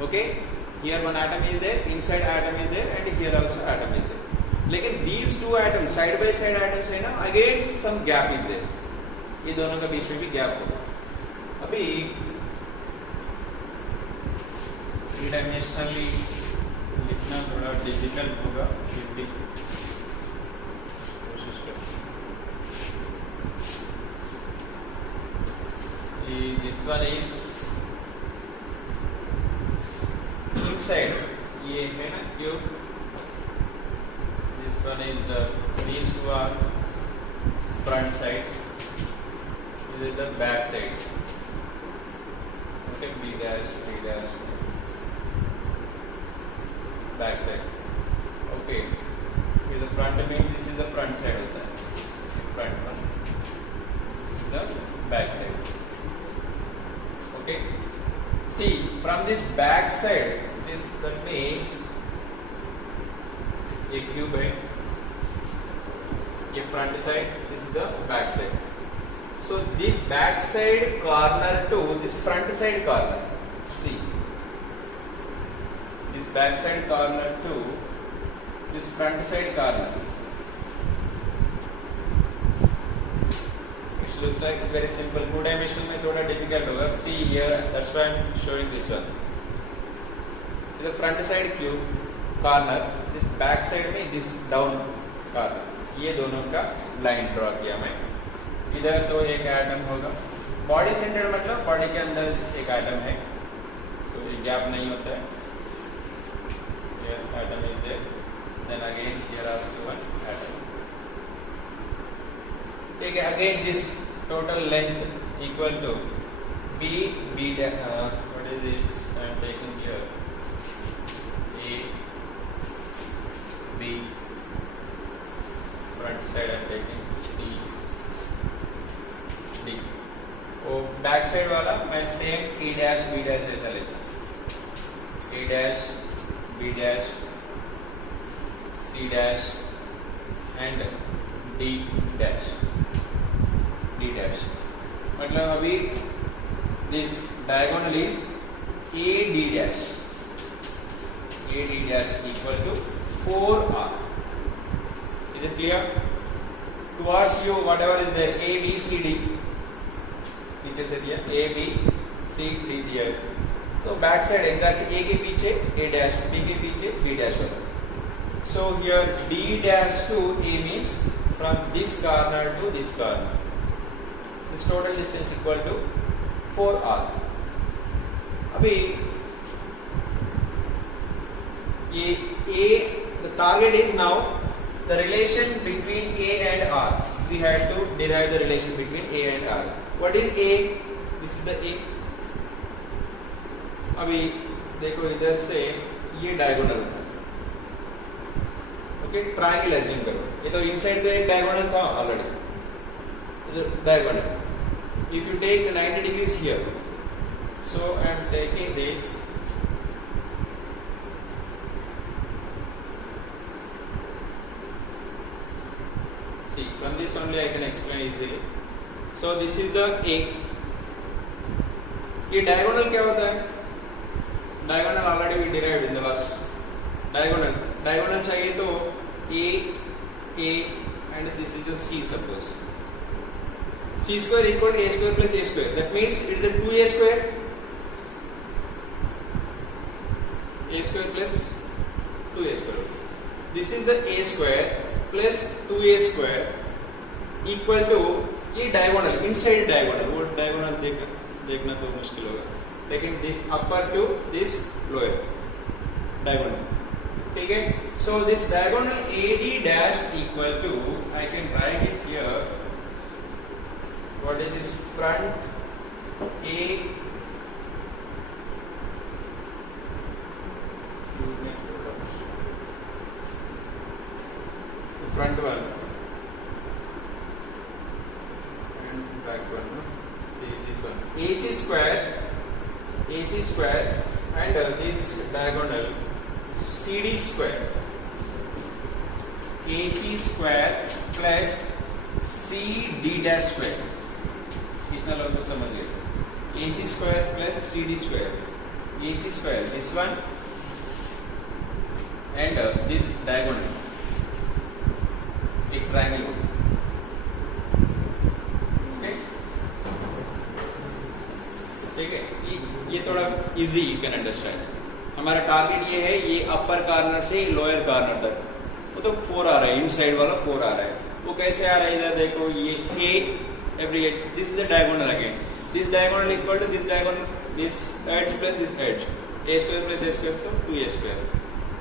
Okay, here one atom is there, inside atom is there, and here also atom is there. लेकिन these two atoms side by side atoms है ना, again some gap is there. ये दोनों के बीच में भी gap होगा. अभी थ्री डायमेंशनली लिखना थोड़ा डिफिकल्ट होगा, फिर भी कोशिश करें. This one is inside, ये है ना cube. This one is these two are front sides. This is the back sides. Okay, B dash, back side. Okay, ये the front में, this is the front side होता है. Front one. This is the back side. Okay. See, from this back side, this that means a cube है. ये front side, this is the back side. So this back side corner to this front side corner. See, this back side corner to this front side corner. It looks like very simple. Two dimension में थोड़ा difficult होगा. See here, that's why I'm showing this one. This is the front side cube corner. This back side में this down corner. ये दोनों का line draw किया मैं. इधर तो एक एटम होगा. बॉडी सेंटर मतलब बॉडी के अंदर एक एटम है. सो ये गैप नहीं होता है. ये atom is there. Then again here also one atom. ठीक है. Again this total length equal to b what is this I am taking here, a b front side I am taking c d. और back side वाला मैं same e dash b dash ऐसा लेता हूँ. a dash b dash c dash and d dash. मतलब अभी this diagonal is AD dash. AD dash equal to 4R. Is it clear? Towards you, whatever is there, A, B, C, D. नीचे से दिया A, B, C, D दिया. तो back side exact A के पीछे A dash, B के पीछे B dash होगा. So here D dash to A means from this corner to this corner. This total distance equal to 4R. अभी ये A, the target is now the relation between A and R. We had to derive the relation between A and R. What is A? This is the A. अभी देखो इधर से ये diagonal था. Okay, triangle assume करो. ये तो inside तो एक डायगोनल था already. Diagonal. If you take 90 degrees here, so I am taking this. See, from this only I can explain easily. So this is the A. ये diagonal क्या होता है? Diagonal already we derived in the last. Diagonal चाहिए तो A and this is the C suppose. C square equal to A square plus A square. That means it is a 2A square. A square plus 2A square. This is the A square plus 2A square equal to ये diagonal, inside diagonal. वो diagonal देखना तो मुश्किल होगा. लेकिन this upper to this lower diagonal. ठीक है. So this diagonal AD dash equal to, I can write it here. What is this? Front A front one and back one. See this one. AC square and this diagonal CD square. AC square plus CD dash square. कितना लोग तो समझ गए. AC square plus CD square. AC square, this one and this diagonal, एक triangle होगा. ठीक है, ये थोड़ा इजी यू कैन अंडरस्टैंड. हमारा टारगेट ये है, ये अपर कॉर्नर से लोअर कॉर्नर तक, वो तो 4 आ रहा है, इनसाइड वाला 4 आ रहा है. वो कैसे आ रहा है, इधर देखो, ये A every edge, this is the diagonal again, this diagonal equal to this diagonal, this edge plus this edge, A square plus A square, so 2A square.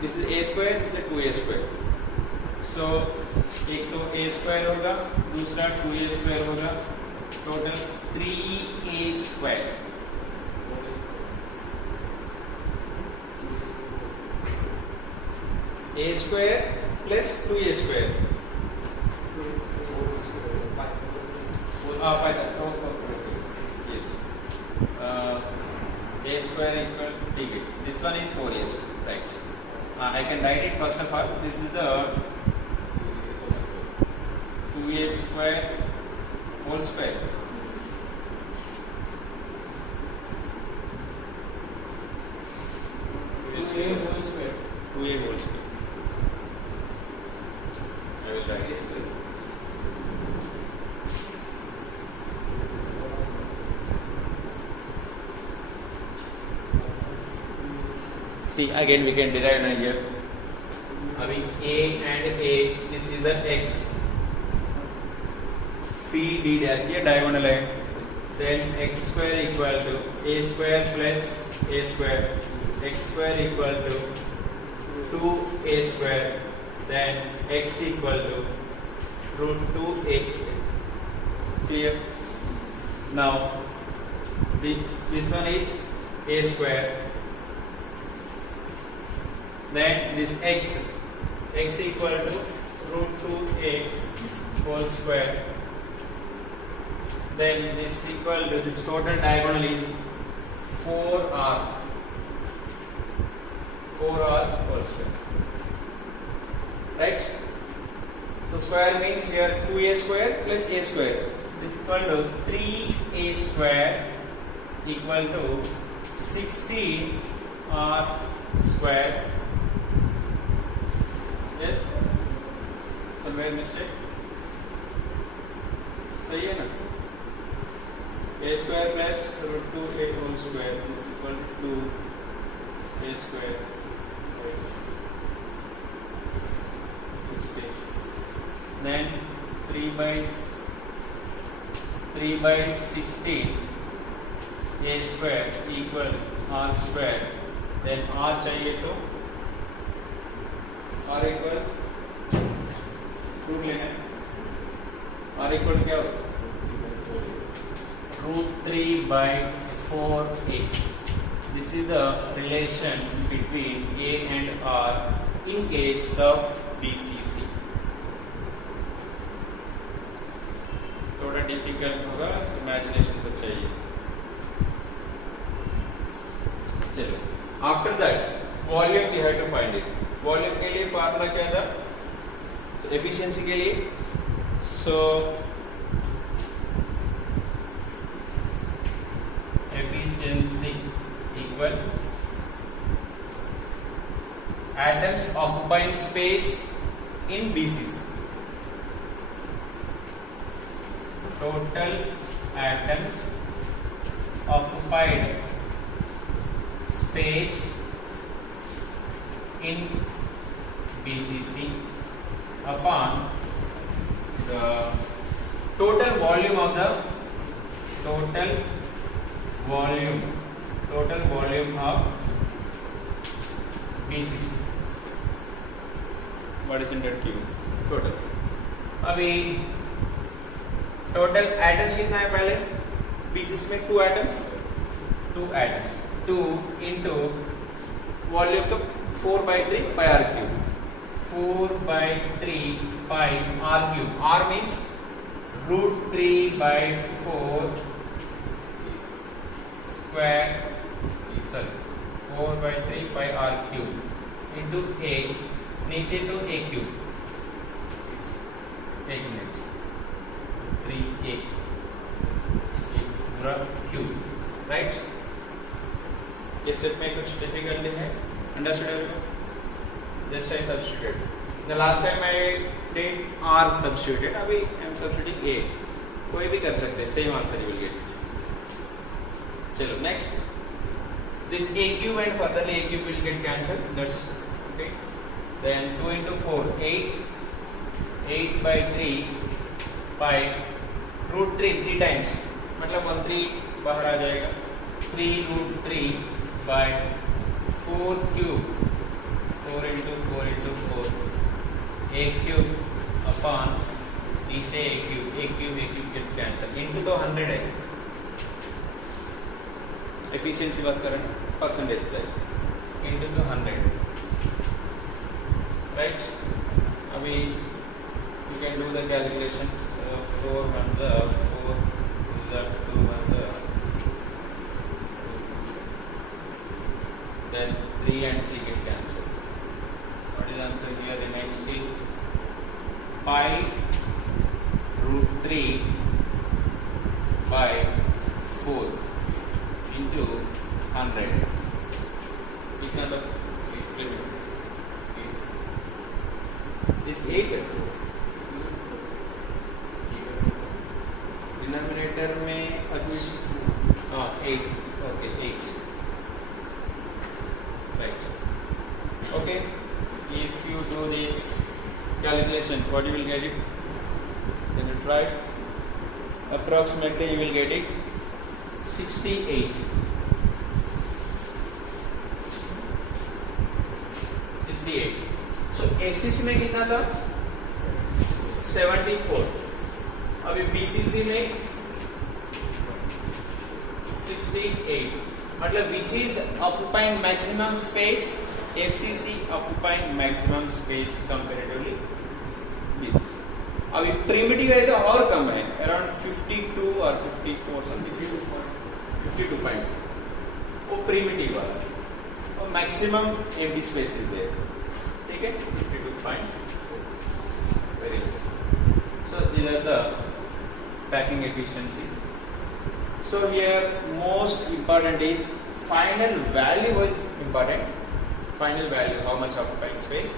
This is A square, this is 2A square. So एक तो A square होगा, दूसरा 2A square होगा, total 3A square. A square plus 2A square. Yes. A square equal to this one is 4A square, right? I can write it first of all. This is the 2A square whole square. A whole square. 2A whole square. I will write it. See, again we can derive now here. अभी A and A, this is the X, C D dash, ये diagonal है. Then X square equal to A square plus A square, X square equal to 2A square. Then X equal to root 2A. Clear? Now this one is A square. Then this x equal to root 2A whole square. Then this equal to, this total diagonal is 4R whole square. Right? So square means here 2A square plus A square. This is equal to 3A square equal to 16R square. Yes? Somewhere mistake? सही है ना? A square plus root 2A whole square is equal to 2A square. 16. Then 3 by 16 A square equal R square. Then R चाहिए तो R equal root लेना है. R equal क्या होगा? root 3 by 4A. This is the relation between A and R in case of BCC. थोड़ा difficult होगा, imagination तो चाहिए. चलो, after that volume you have to find it. Volume के लिए फार्मूला क्या था? एफिशिएंसी के लिए, so efficiency equal atoms occupying space in BCC. Total atoms occupied space in BCC upon the total volume of the total volume of BCC. What is in that cube? Total. अभी total atoms कितना है पहले? BCC में 2 atoms. 2 into volume का 4 by 3 by r cube. 4 by 3 by r cube. R means root 3 by 4 square. Sorry, 4 by 3 by r cube into a. नीचे तो a cube. एक minute. 3a पूरा cube, right? ये स्टेप में कुछ difficulty है? Understood everyone? Just I substituted. The last time I did R substituted. अभी I am substituting A. कोई भी कर सकते हैं. Same answer you will get. चलो next. This A cube and furtherly A cube will get cancelled. That's okay. Then 2 into 4 8. 8 by 3 by root 3 3 times. मतलब 1 3 बाहर आ जाएगा. 3 root 3 by 4 cube. 4 into 4 into 4 a cube upon नीचे a cube get cancel into तो 100 है efficiency बात कर रहे हैं percentage पे into तो 100 right अभी you can do the calculations 4 1 the 4 the 2 1 the then 3 and 3 get cancelled. What is the answer here? Remains still pi root 3 by 4 into 100. कितना तो this 8 डिनोमिनेटर में हाँ 8 okay 8 right okay. If you do this calculation, what you will get it? Can you try? Approximately you will get it 68. 68. So FCC में कितना था? 74. अभी BCC में 68. मतलब which is occupying maximum space? FCC occupying maximum space comparatively BCC. अभी primitive है तो और कम है around 52 or 54 something 52 point वो primitive वाला और maximum empty space is there ठीक है 52 point very nice. So these are the packing efficiency. So here most important is final value is important. Final value, how much occupying space.